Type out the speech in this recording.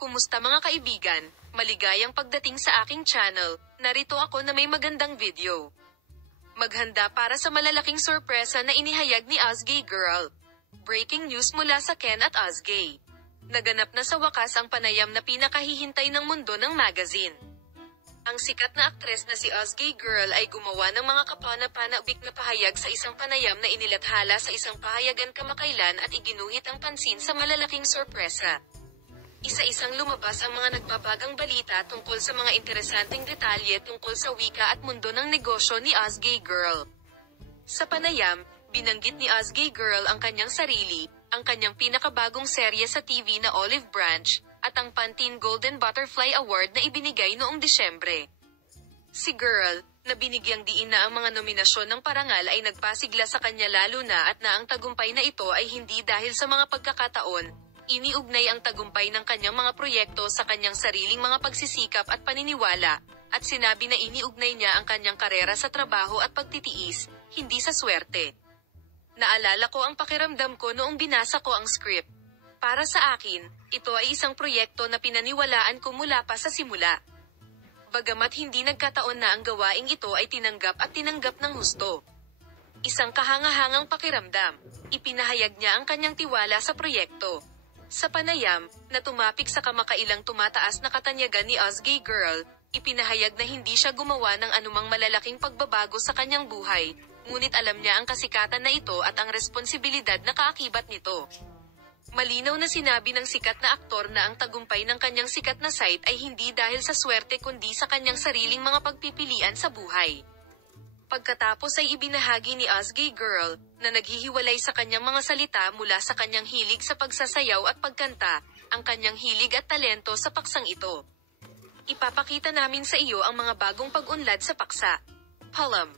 Kumusta mga kaibigan? Maligayang pagdating sa aking channel. Narito ako na may magandang video. Maghanda para sa malalaking sorpresa na inihayag ni Ozgay Girl. Breaking news mula sa Ken at Ozgay. Naganap na sa wakas ang panayam na pinakahihintay ng mundo ng magazine. Ang sikat na aktres na si Ozgay Girl ay gumawa ng mga kapana-panabik na pahayag sa isang panayam na inilathala sa isang pahayagan kamakailan at iginuhit ang pansin sa malalaking sorpresa. Isa-isang lumabas ang mga nagbabagang balita tungkol sa mga interesanteng detalye tungkol sa wika at mundo ng negosyo ni Ozgay Girl. Sa panayam, binanggit ni Ozgay Girl ang kanyang sarili, ang kanyang pinakabagong serye sa TV na Olive Branch, at ang Pantene Golden Butterfly Award na ibinigay noong Disyembre. Si Girl, na binigyang diin na ang mga nominasyon ng parangal ay nagpasigla sa kanya lalo na at na ang tagumpay na ito ay hindi dahil sa mga pagkakataon, iniugnay ang tagumpay ng kanyang mga proyekto sa kanyang sariling mga pagsisikap at paniniwala, at sinabi na iniugnay niya ang kanyang karera sa trabaho at pagtitiis, hindi sa swerte. Naalala ko ang pakiramdam ko noong binasa ko ang script. Para sa akin, ito ay isang proyekto na pinaniwalaan ko mula pa sa simula. Bagamat hindi nagkataon na ang gawaing ito ay tinanggap ng husto. Isang kahangahangang pakiramdam, ipinahayag niya ang kanyang tiwala sa proyekto. Sa panayam, na tumapik sa kamakailang tumataas na katanyagan ni Ozgay Girl, ipinahayag na hindi siya gumawa ng anumang malalaking pagbabago sa kanyang buhay, ngunit alam niya ang kasikatan na ito at ang responsibilidad na kaakibat nito. Malinaw na sinabi ng sikat na aktor na ang tagumpay ng kanyang sikat na site ay hindi dahil sa swerte kundi sa kanyang sariling mga pagpipilian sa buhay. Pagkatapos ay ibinahagi ni Ozgay Girl, na naghihiwalay sa kanyang mga salita mula sa kanyang hilig sa pagsasayaw at pagkanta, ang kanyang hilig at talento sa paksang ito. Ipapakita namin sa iyo ang mga bagong pag-unlad sa paksa. Palam.